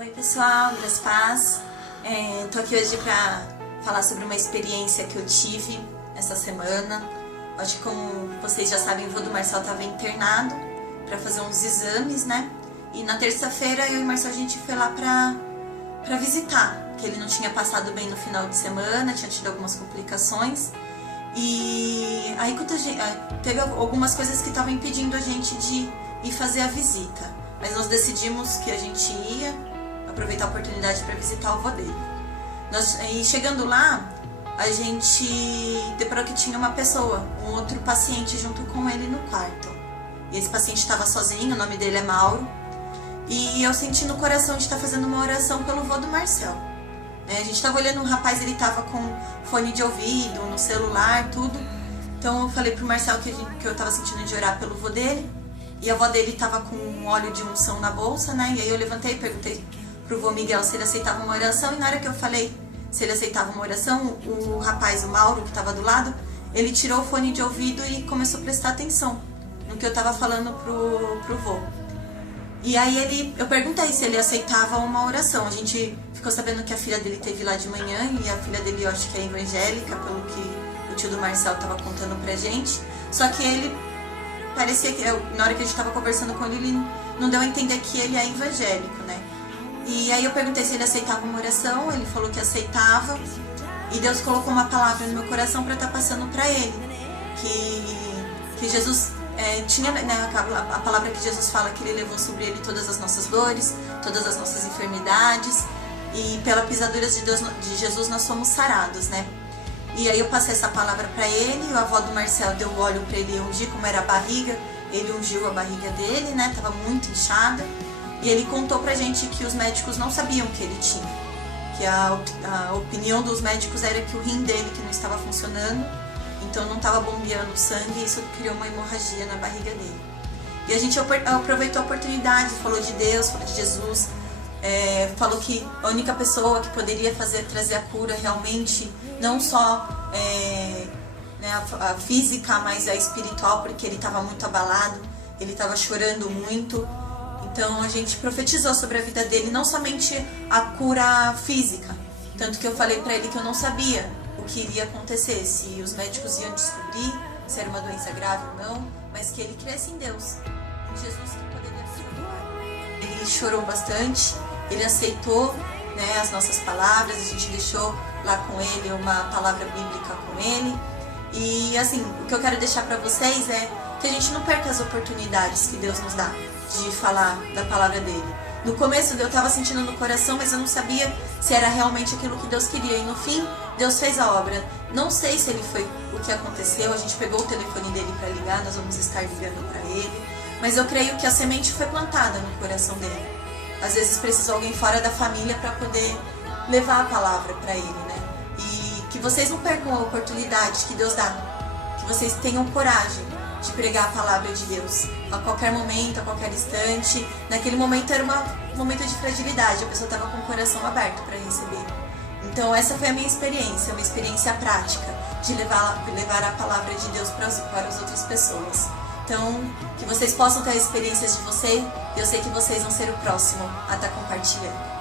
Oi pessoal, Graças e Paz. Tô aqui hoje pra falar sobre uma experiência que eu tive essa semana. Acho que como vocês já sabem, o vô do Marcel estava internado pra fazer uns exames, né? E na terça-feira eu e o Marcel a gente foi lá pra visitar, que ele não tinha passado bem no final de semana, tinha tido algumas complicações. E aí teve algumas coisas que estavam impedindo a gente de ir fazer a visita. Mas nós decidimos que a gente ia aproveitar a oportunidade para visitar o vô dele. E chegando lá, a gente deparou que tinha uma pessoa, um outro paciente junto com ele no quarto. E esse paciente estava sozinho, o nome dele é Mauro. E eu senti no coração de estar fazendo uma oração pelo vô do Marcel. A gente estava olhando um rapaz, ele estava com fone de ouvido, no celular, tudo. Então eu falei pro Marcel que eu estava sentindo de orar pelo vô dele. E a avó dele estava com um óleo de unção na bolsa, né? E aí eu levantei e perguntei pro vô Miguel se ele aceitava uma oração. E na hora que eu falei se ele aceitava uma oração, o rapaz, o Mauro, que estava do lado, ele tirou o fone de ouvido e começou a prestar atenção no que eu estava falando pro vô. E aí eu perguntei se ele aceitava uma oração. A gente ficou sabendo que a filha dele teve lá de manhã, e a filha dele eu acho que é evangélica, pelo que o tio do Marcel estava contando pra gente. Só que ele parecia que, na hora que a gente estava conversando com ele não deu a entender que ele é evangélico, né? E aí eu perguntei se ele aceitava uma oração, ele falou que aceitava. E Deus colocou uma palavra no meu coração para estar passando para ele. Que Jesus... tinha, né, a palavra que Jesus fala que ele levou sobre ele todas as nossas dores, todas as nossas enfermidades, e pela pisadura de Jesus nós somos sarados, né? E aí eu passei essa palavra para ele, a avó do Marcel deu óleo para ele ungir, como era a barriga, ele ungiu a barriga dele, né? Tava muito inchada, e ele contou pra gente que os médicos não sabiam o que ele tinha, que a opinião dos médicos era que o rim dele que não estava funcionando, então não estava bombeando sangue, e isso criou uma hemorragia na barriga dele. E a gente aproveitou a oportunidade, falou de Deus, falou de Jesus, falou que a única pessoa que poderia trazer a cura realmente, não só a física, mas a espiritual, porque ele estava muito abalado, ele estava chorando muito. Então a gente profetizou sobre a vida dele, não somente a cura física, tanto que eu falei para ele que eu não sabia o que iria acontecer, se os médicos iam descobrir se era uma doença grave ou não, mas que ele cresce em Deus, em Jesus que poderia curar. Ele chorou bastante, ele aceitou, né, as nossas palavras, a gente deixou lá com ele uma palavra bíblica com ele. E assim, o que eu quero deixar para vocês é que a gente não perca as oportunidades que Deus nos dá de falar da palavra dele. No começo eu estava sentindo no coração, mas eu não sabia se era realmente aquilo que Deus queria. E no fim, Deus fez a obra. Não sei se ele foi o que aconteceu, a gente pegou o telefone dele para ligar, nós vamos estar ligando para ele. Mas eu creio que a semente foi plantada no coração dele. Às vezes precisou alguém fora da família para poder levar a palavra para ele, né? E que vocês não percam a oportunidade que Deus dá. Que vocês tenham coragem de pregar a palavra de Deus a qualquer momento, a qualquer instante. Naquele momento era um momento de fragilidade, a pessoa estava com o coração aberto para receber. Então essa foi a minha experiência, uma experiência prática de levar a palavra de Deus para as outras pessoas. Então, que vocês possam ter experiências de vocês, e eu sei que vocês vão ser o próximo a estar compartilhando.